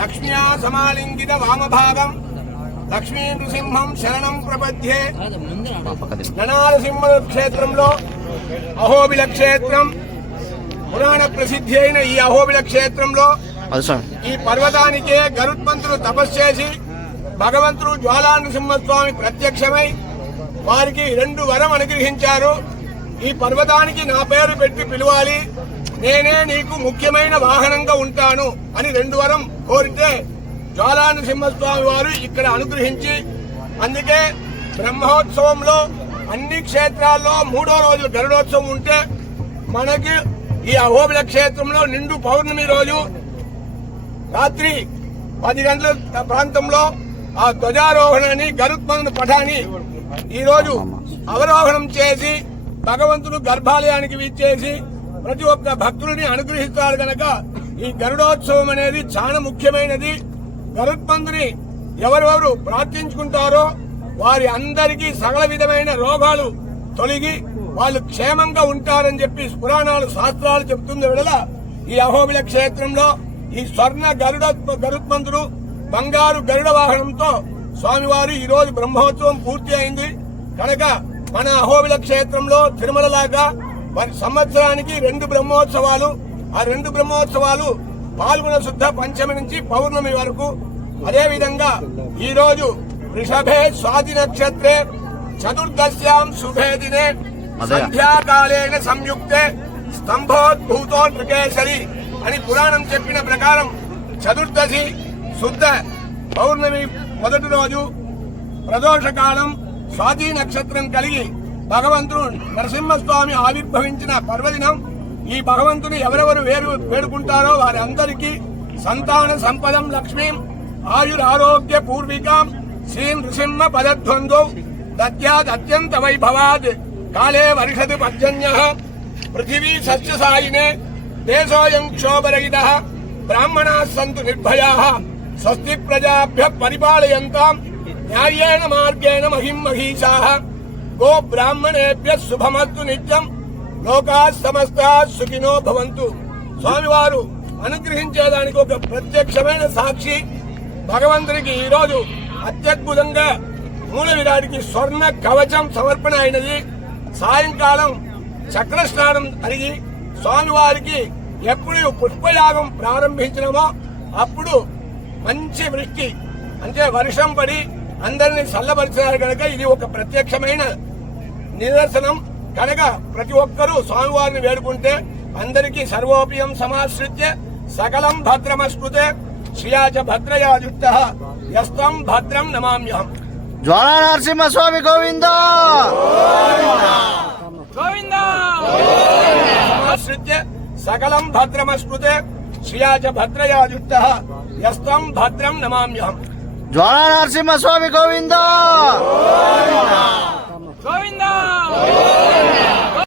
లక్ష్మ్యా సమాలింగిత వామభాగం లక్ష్మీ నృసింహం శరణం ప్రపద్యే. ననారసింహ క్షేత్రంలో అహోబిల క్షేత్రం పురాణ ప్రసిద్ధి అయిన ఈ అహోబిల క్షేత్రంలో ఈ పర్వతానికే గరుత్మంతుడు తపస్సు చేసి భగవంతుడు జ్వాలా నృసింహస్వామి ప్రత్యక్షమై వారికి 2 వరం అనుగ్రహించారు. ఈ పర్వతానికి నా పేరు పెట్టి పిలవాలి, నేనే నీకు ముఖ్యమైన వాహనంగా ఉంటాను అని 2 వరం కోరితే జ్వాలా నృసింహస్వామి వారు ఇక్కడ అనుగ్రహించి, అందుకే బ్రహ్మోత్సవంలో అన్ని క్షేత్రాల్లో 3వ రోజు గరుడోత్సవం ఉంటే మనకి ఈ అహోబిల క్షేత్రంలో నిండు పౌర్ణమి రోజు రాత్రి 10 గంటల ప్రాంతంలో ఆ ధ్వజారోహణాన్ని గరుత్మంతుని పఠాన్ని ఈ రోజు అవరోహణం చేసి భగవంతుడు గర్భాలయానికి విచ్చేసి ప్రతి ఒక్క భక్తుడిని అనుగ్రహిస్తాడు కనుక ఈ గరుడోత్సవం అనేది చాలా ముఖ్యమైనది. గరుత్మంతుని ఎవరెవరు ప్రార్థించుకుంటారో వారి అందరికీ సకల విధమైన రోగాలు తొలగి వాళ్ళు క్షేమంగా ఉంటారని చెప్పి పురాణాలు శాస్త్రాలు చెబుతున్న వేళ ఈ అహోబిల క్షేత్రంలో ఈ స్వర్ణ గరుత్మంతుడు బంగారు గరుడ వాహనంతో స్వామివారు ఈ రోజు బ్రహ్మోత్సవం పూర్తి అయింది కనుక మన అహోబిల క్షేత్రంలో తిరుమలలాగా సంవత్సరానికి 2 బ్రహ్మోత్సవాలు, ఆ 2 బ్రహ్మోత్సవాలు పాల్గొన శుద్ధ పంచమి నుంచి పౌర్ణమి వరకు. అదేవిధంగా ఈ రోజు వృషభే స్వాతి నక్షత్రే చతుర్దశ్యాం శుభే దినే సంధ్యాకాలేన సంయుక్తే స్తంభోద్భూతో నృకేశరి అని పురాణం చెప్పిన ప్రకారం చతుర్దశి శుద్ధ పౌర్ణమి మొదటి రోజు ప్రదోషకాలం స్వాతి నక్షత్రం కలిగి భగవంతుడు నరసింహస్వామి ఆవిర్భవించిన పర్వదినం. ఈ భగవంతుని ఎవరెవరు వేడుకుంటారో వారందరికీ సంతాన సంపదం లక్ష్మీం ఆయురారోగ్య పూర్వికాం శ్రీం నృసింహ పదధ్వందో దద్యాద్ అత్యంత వైభవాద్ కాలే వర్షతు పర్జన్యః పృథివీ సస్యసాయినే దేశోయం క్షోభరహితః బ్రాహ్మణాः సంతు నిర్భయాः స్వస్తి ప్రజాభ్యః పరిపాలయంతాం న్యాయేన మార్గేణ మహిం మహీషాః గో బ్రాహ్మణేభ్యః శుభమస్తు నిత్యం లోకాః సమస్తాః సుఖినో భవంతు. స్వామివారు అనుగ్రహించేదానికి ఒక ప్రత్యక్షమైన సాక్షి భగవంతునికి ఈ రోజు అత్యద్భుతంగా మూల విరాటికి స్వర్ణ కవచం సమర్పణ అయినది. సాయంకాలం చక్ర స్నానం అడిగి స్వామివారికి ఎప్పుడు పుష్పయాగం ప్రారంభించినమో అప్పుడు మంచి వృష్టి అంటే వర్షం పడి అందరినీ చల్లబరిచినారు కనుక ఇది ఒక ప్రత్యక్షమైన నిదర్శనం కనుక ప్రతి ఒక్కరూ స్వామివారిని వేడుకుంటే అందరికీ సర్వోపియం సమాశ్రిత్య సకలం భద్రమస్కృతే శ్రియాచ భద్రయాజుక్తః యస్తం భద్రం నమామ్యహం. జ్వాలా నరసింహస్వామి గోవింద గోవింద. సమాశ్రిత్య సకలం భద్రమస్కృతే శ్రియాచ భద్రయాజుక్తః యస్తం భద్రం నమామ్యహం. జ్వాలా నరసింహస్వామి గోవింద గోవింద.